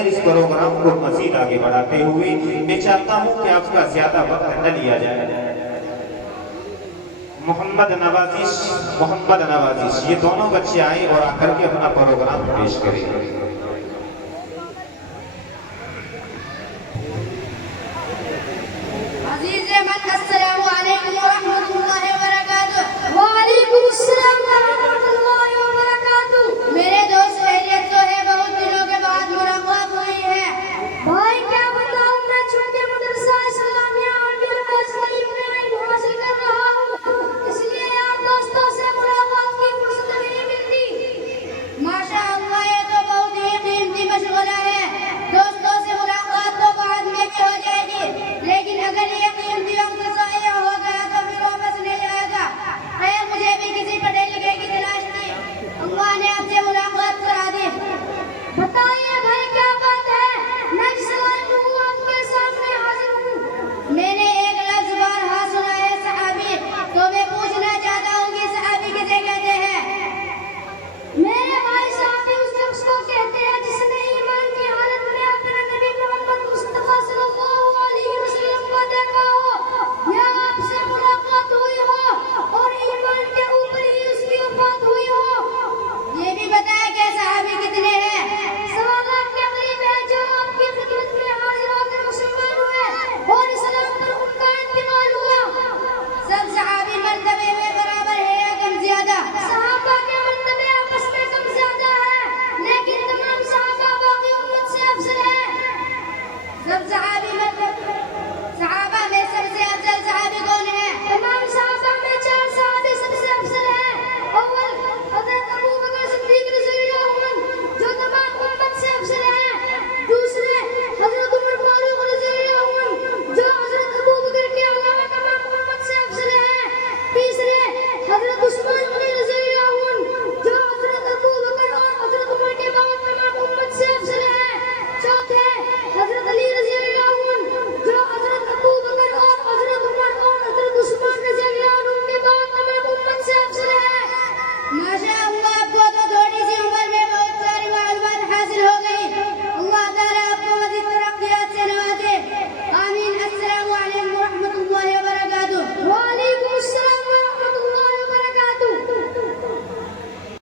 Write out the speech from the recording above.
خیر اس پروگرام کو مزید آگے بڑھاتے ہوئے میں چاہتا ہوں کہ آپ کا زیادہ وقت نہ لیا جائے۔ محمد نوازش یہ دونوں بچے آئیں اور آ کر کے اپنا پروگرام پیش کریں۔ عزیز من